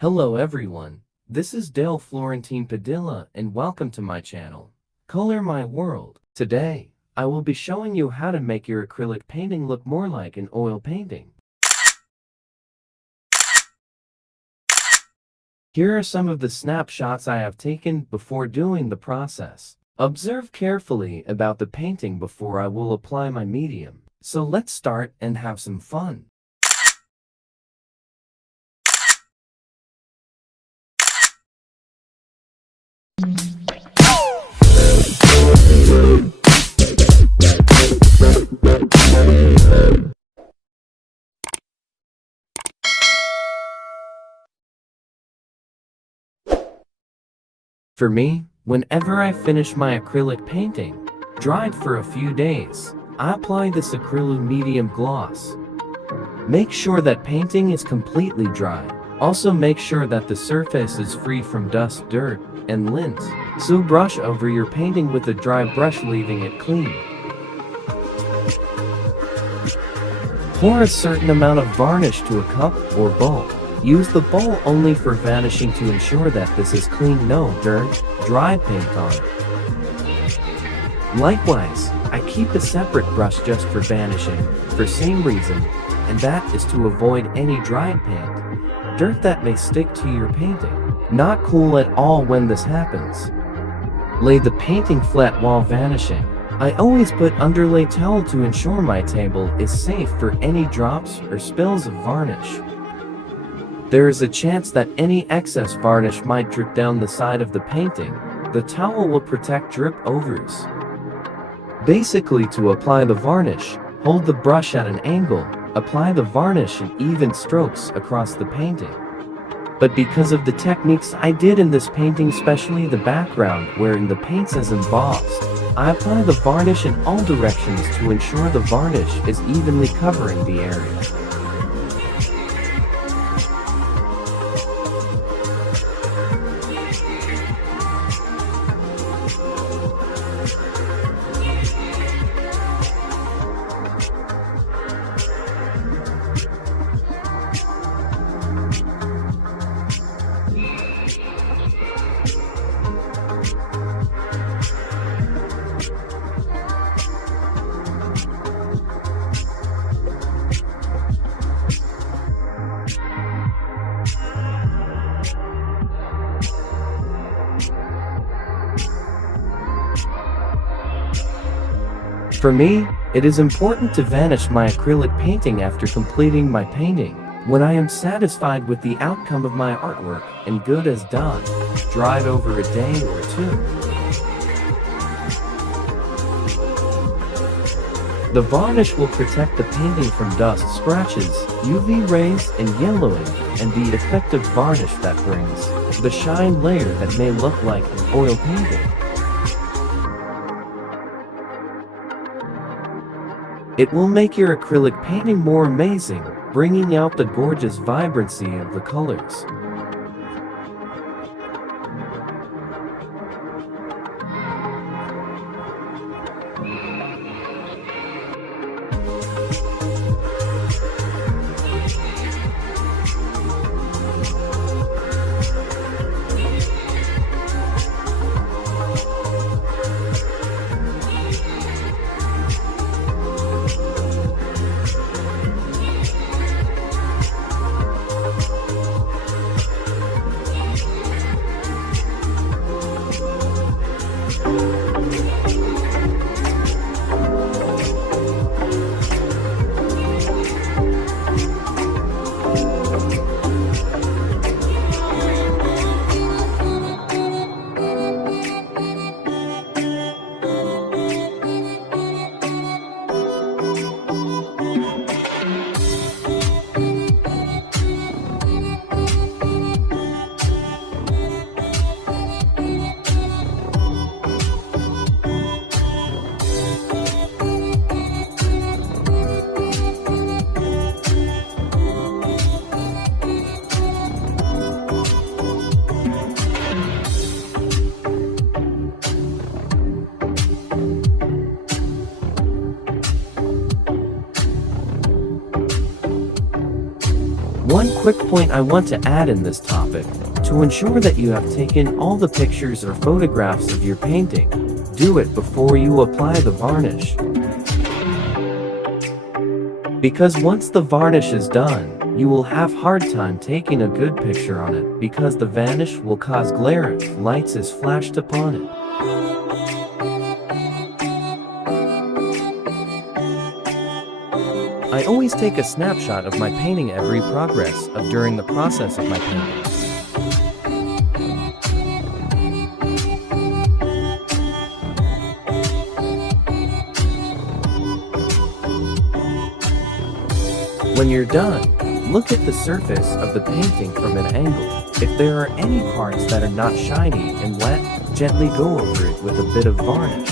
Hello everyone, this is Dale Florentine Padilla and welcome to my channel, Color My World. Today, I will be showing you how to make your acrylic painting look more like an oil painting. Here are some of the snapshots I have taken before doing the process. Observe carefully about the painting before I will apply my medium. So let's start and have some fun. For me, whenever I finish my acrylic painting, dried for a few days, I apply this acrylic medium gloss. Make sure that painting is completely dry. Also make sure that the surface is free from dust, dirt, and lint. So brush over your painting with a dry brush, leaving it clean. Pour a certain amount of varnish to a cup or bowl. Use the bowl only for vanishing to ensure that this is clean, no dirt, dry paint on it. Likewise, I keep a separate brush just for vanishing, for same reason, and that is to avoid any dried paint, dirt that may stick to your painting. Not cool at all when this happens. Lay the painting flat while vanishing. I always put underlay towel to ensure my table is safe for any drops or spills of varnish. There is a chance that any excess varnish might drip down the side of the painting. The towel will protect drip overs. Basically, to apply the varnish, hold the brush at an angle, apply the varnish in even strokes across the painting. But because of the techniques I did in this painting, especially the background wherein the paint is embossed, I apply the varnish in all directions to ensure the varnish is evenly covering the area. For me, it is important to vanish my acrylic painting after completing my painting. When I am satisfied with the outcome of my artwork and good as done, dried over a day or two. The varnish will protect the painting from dust, scratches, UV rays, and yellowing, and the effective varnish that brings the shine layer that may look like an oil painting. It will make your acrylic painting more amazing, bringing out the gorgeous vibrancy of the colors. quick point I want to add in this topic: to ensure that you have taken all the pictures or photographs of your painting, do it before you apply the varnish. Because once the varnish is done, you will have hard time taking a good picture on it because the varnish will cause glare if lights is flashed upon it. I always take a snapshot of my painting every progress of during the process of my painting. When you're done, look at the surface of the painting from an angle. If there are any parts that are not shiny and wet, gently go over it with a bit of varnish.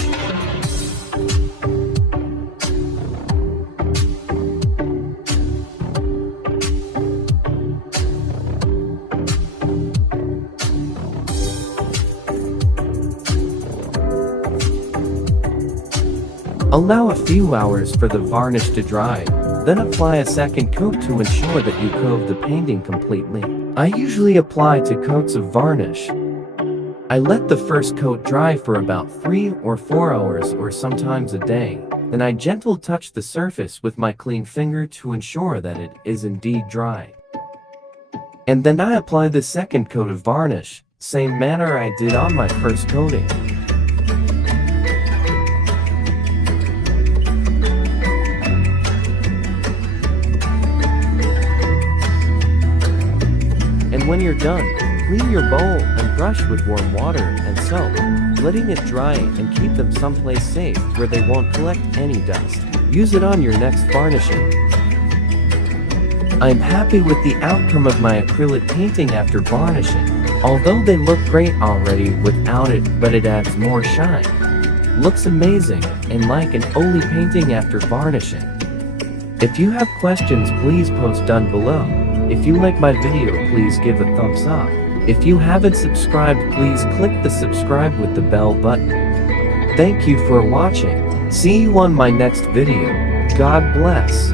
Allow a few hours for the varnish to dry, then apply a second coat to ensure that you coat the painting completely. I usually apply 2 coats of varnish. I let the first coat dry for about 3 or 4 hours or sometimes a day. Then I gently touch the surface with my clean finger to ensure that it is indeed dry. And then I apply the second coat of varnish, same manner I did on my first coating. When you're done, clean your bowl and brush with warm water and soap, letting it dry and keep them someplace safe where they won't collect any dust. Use it on your next varnishing. I'm happy with the outcome of my acrylic painting after varnishing. Although they look great already without it, but it adds more shine. Looks amazing and like an oily painting after varnishing. If you have questions, please post down below. If you like my video, please give a thumbs up. If you haven't subscribed, please click the subscribe with the bell button. Thank you for watching. See you on my next video. God bless.